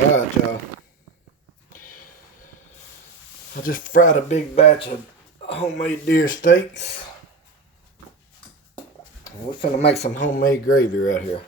Alright, y'all. I just fried a big batch of homemade deer steaks. And we're finna make some homemade gravy right here.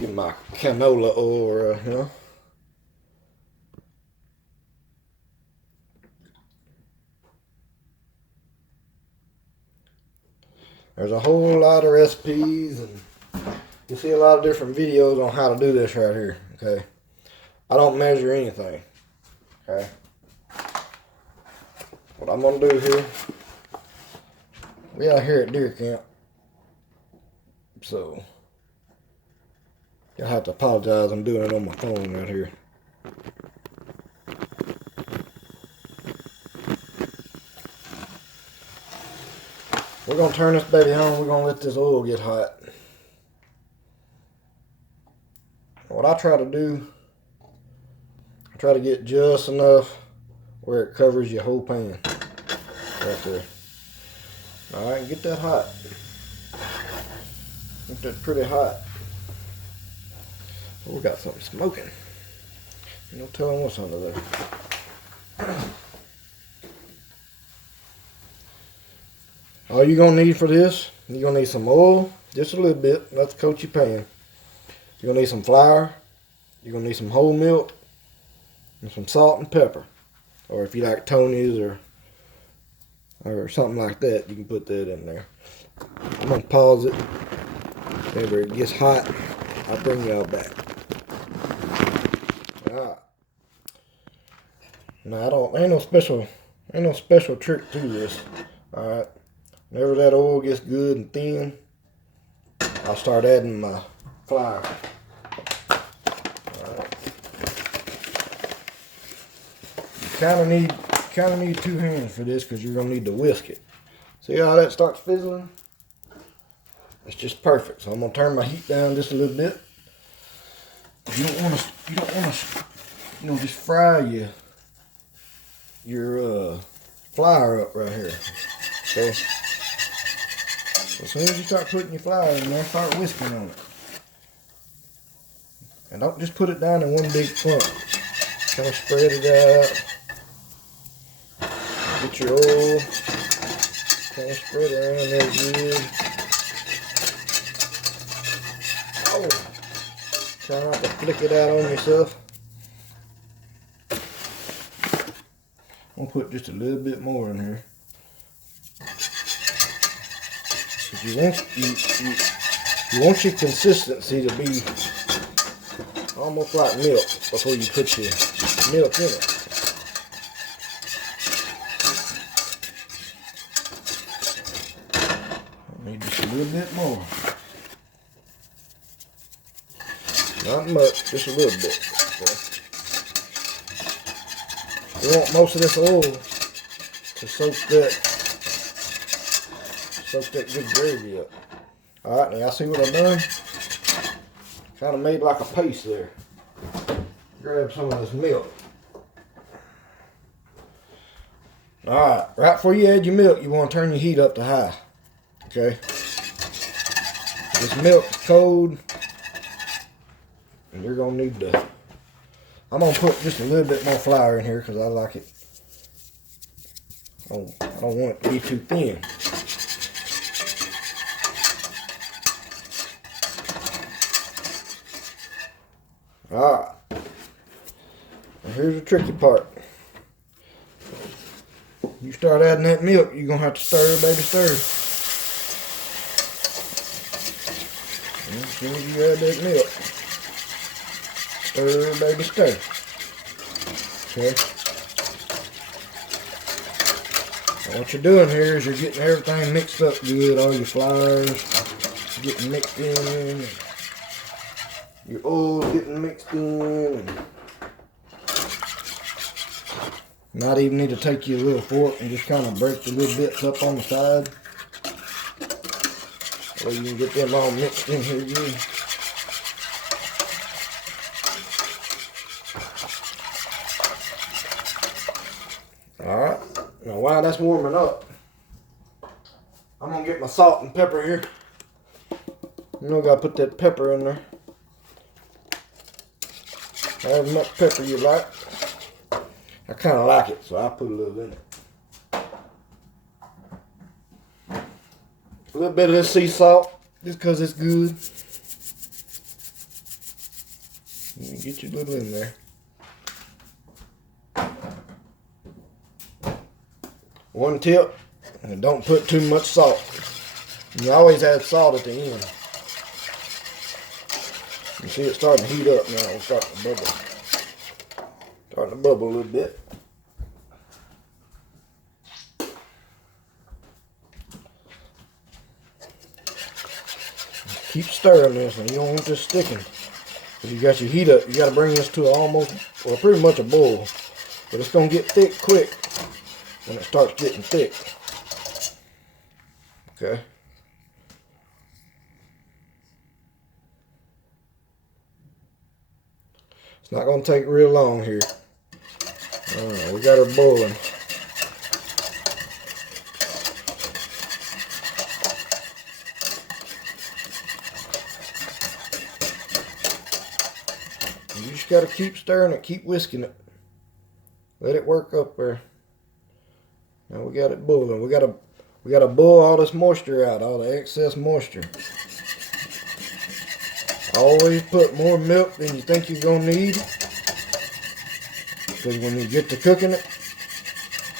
Get my canola oil right here. There's a whole lot of recipes, and you see a lot of different videos on how to do this right here, okay? I don't measure anything, okay? What I'm gonna do here, we out here at deer camp, so you'll have to apologize. I'm doing it on my phone right here. We're gonna turn this baby on. We're gonna let this oil get hot. What I try to do, I try to get just enough where it covers your whole pan. Right there. Alright, get that hot. Get that pretty hot. Oh, we got something smoking. No telling what's under there. All you're going to need for this, you're going to need some oil, just a little bit. That's to coat your pan. You're going to need some flour. You're going to need some whole milk. And some salt and pepper. Or if you like Tony's or something like that, you can put that in there. I'm going to pause it. Whenever it gets hot, I'll bring y'all back. Alright. Now, ain't no special trick to this. Alright. Whenever that oil gets good and thin, I'll start adding my flour. Alright. You kind of need two hands for this because you're gonna need to whisk it. See how that starts fizzling? It's just perfect. So I'm gonna turn my heat down just a little bit. You don't want to, just fry your flour up right here. Okay. As soon as you start putting your flour in there, start whisking on it. And don't just put it down in one big clump. Kind of spread it out. Get your oil. Kind of spread it around there good. Oh. Try not to flick it out on yourself. I'm going to put just a little bit more in here. You want your consistency to be almost like milk before you put your milk in it. I need just a little bit more. Not much, just a little bit. Okay. You want most of this oil to soak that good gravy up. Alright, now y'all see what I've done? Kind of made like a paste there. Grab some of this milk. Alright, right before you add your milk, you want to turn your heat up to high. Okay? This milk's cold. And you're going to need to... I'm going to put just a little bit more flour in here because I like it. I don't want it to be too thin. Alright, now here's the tricky part. You start adding that milk, you're going to have to stir, baby, stir. And as soon as you add that milk, stir, baby, stir. Okay. Now what you're doing here is you're getting everything mixed up good, all your flours getting mixed in. Your oil getting mixed in. And not even need to take your little fork and just kind of break the little bits up on the side. So you can get them all mixed in here good. Alright, now while that's warming up, I'm gonna get my salt and pepper here. You know, gotta put that pepper in there. However much pepper you like. I kind of like it, so I put a little in it. A little bit of this sea salt, just because it's good. Get your little in there. One tip, and don't put too much salt. You always add salt at the end. You see it starting to heat up now. It's starting to bubble. Starting to bubble a little bit. Keep stirring this, and you don't want this sticking. If you got your heat up, you got to bring this to almost, well, pretty much a boil. But it's going to get thick quick when it starts getting thick. Okay. It's not going to take real long here. Alright, we got her boiling. You just got to keep stirring it, keep whisking it. Let it work up there. Now we got it boiling. We got to boil all this moisture out, all the excess moisture. Always put more milk than you think you're going to need. Because when you get to cooking it,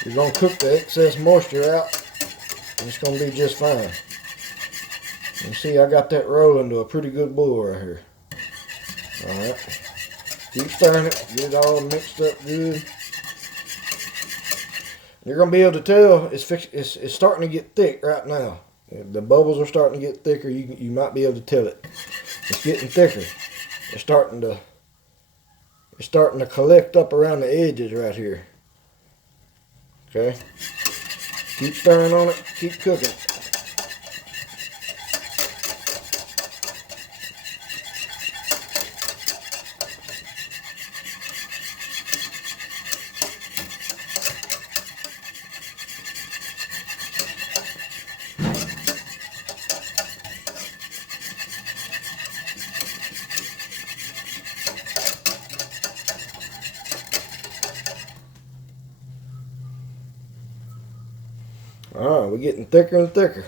you're going to cook the excess moisture out. And it's going to be just fine. You see, I got that rolling to a pretty good boil right here. Alright. Keep stirring it. Get it all mixed up good. You're going to be able to tell it's starting to get thick right now. If the bubbles are starting to get thicker. You might be able to tell it. It's getting thicker. It's starting to collect up around the edges right here. Okay. Keep stirring on it. Keep cooking. Alright, we're getting thicker and thicker.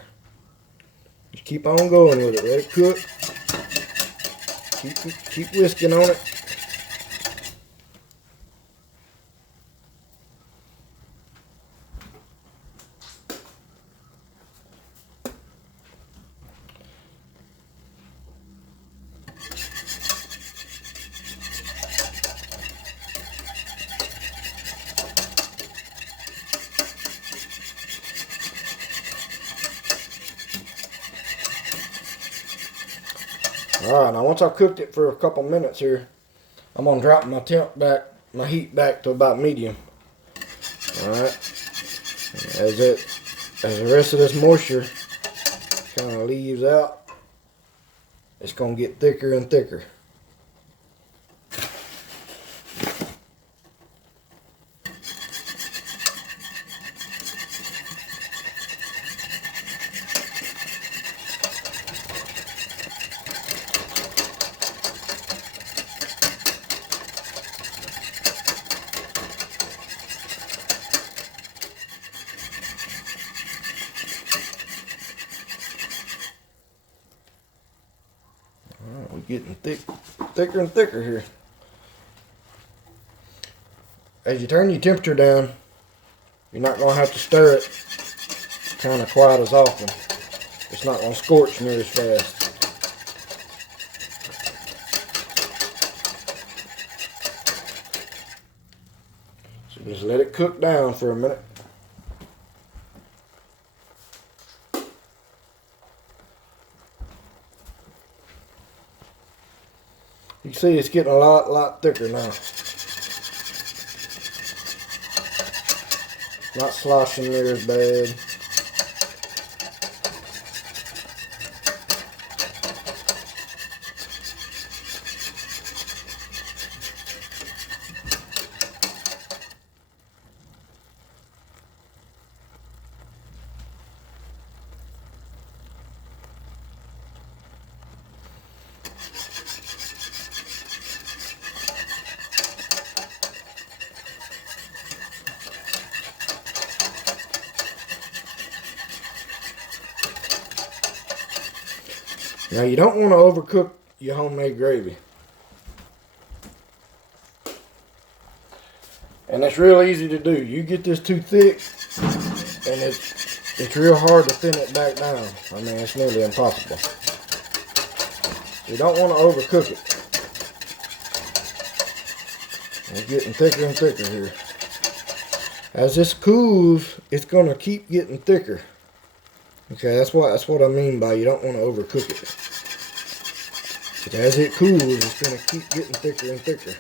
Just keep on going with it. Let it cook. Keep whisking on it. Alright, now once I've cooked it for a couple minutes here, I'm going to drop my heat back to about medium. Alright. As the rest of this moisture kind of leaves out, it's going to get thicker and thicker. We're getting thicker and thicker here. As you turn your temperature down, you're not going to have to stir it kind of quite as often. It's not going to scorch near as fast. So just let it cook down for a minute. You can see it's getting a lot thicker now. Not sloshing near as bad. Now you don't want to overcook your homemade gravy. And it's real easy to do. You get this too thick and it's real hard to thin it back down. I mean, it's nearly impossible. You don't want to overcook it. It's getting thicker and thicker here. As this cools, it's gonna keep getting thicker. Okay, that's what I mean by you don't want to overcook it. But as it cools, it's gonna keep getting thicker and thicker.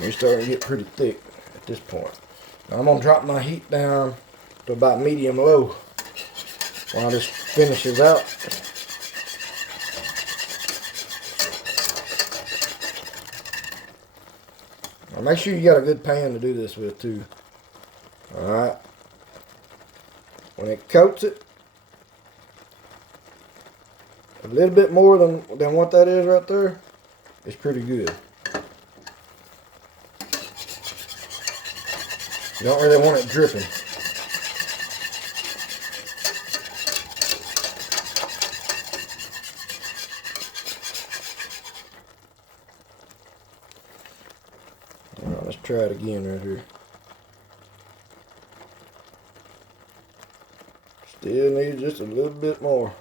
It's starting to get pretty thick at this point. Now I'm going to drop my heat down to about medium-low while this finishes out. Now make sure you got a good pan to do this with too. Alright. When it coats it, a little bit more than what that is right there, it's pretty good. You don't really want it dripping. Alright, let's try it again right here. Still needs just a little bit more.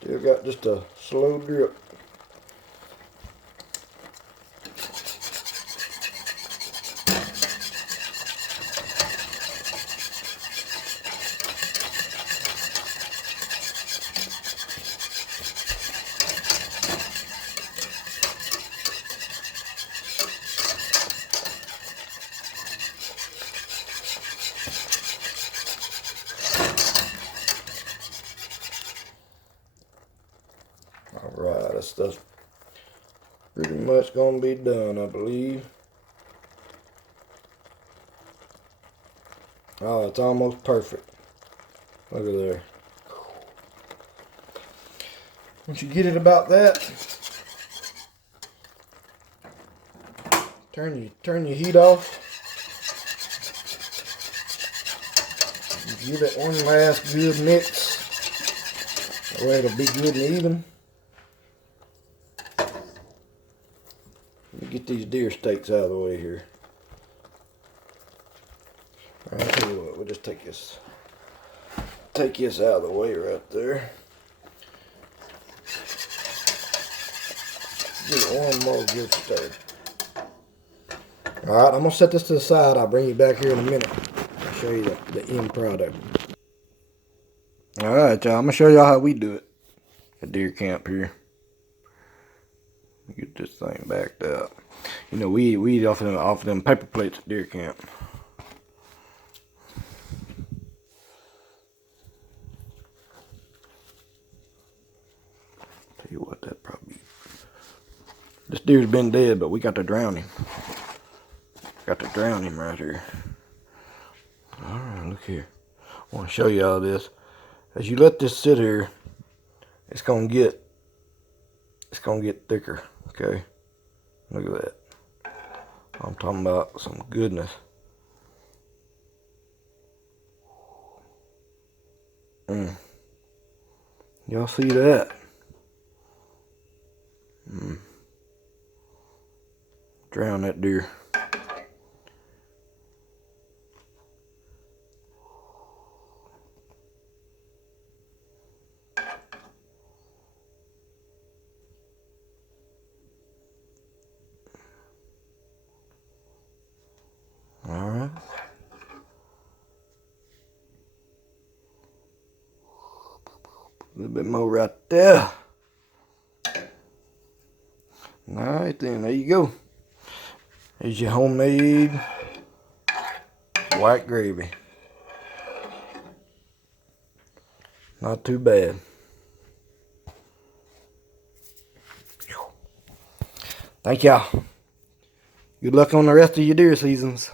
Still got just a slow drip. Alright, that stuff's pretty much gonna be done, I believe. Oh, it's almost perfect. Look at there. Once you get it about that, turn your heat off. Give it one last good mix. That way it'll be good and even. Let me get these deer steaks out of the way here. I'll tell you what, we'll just take this out of the way right there. Give it one more good stir. Alright, I'm going to set this to the side. I'll bring you back here in a minute. I'll show you the end product. Alright, y'all. I'm going to show y'all how we do it at deer camp here. Get this thing backed up. You know, we eat off them paper plates at deer camp. Tell you what, that probably... This deer's been dead, but we got to drown him. Got to drown him right here. Alright, look here. I want to show you all this. As you let this sit here, it's gonna get thicker. Okay, look at that. I'm talking about some goodness. Y'all see that? Drown that deer. Alright. A little bit more right there. Alright then, there you go. Here's your homemade white gravy. Not too bad. Thank y'all. Good luck on the rest of your deer seasons.